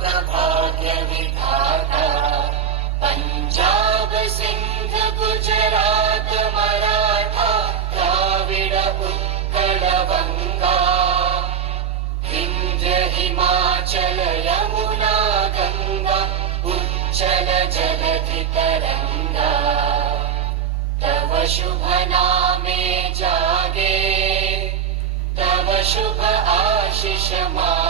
प्रभाग्य विधाता पंजाब सिंध गुजरात मराठा द्राविड उत्कल बंगा विंध्य हिमाचल यमुना गंगा उच्चल जलधि तरंगा तव शुभ नामे जागे तव शुभ आशीष मा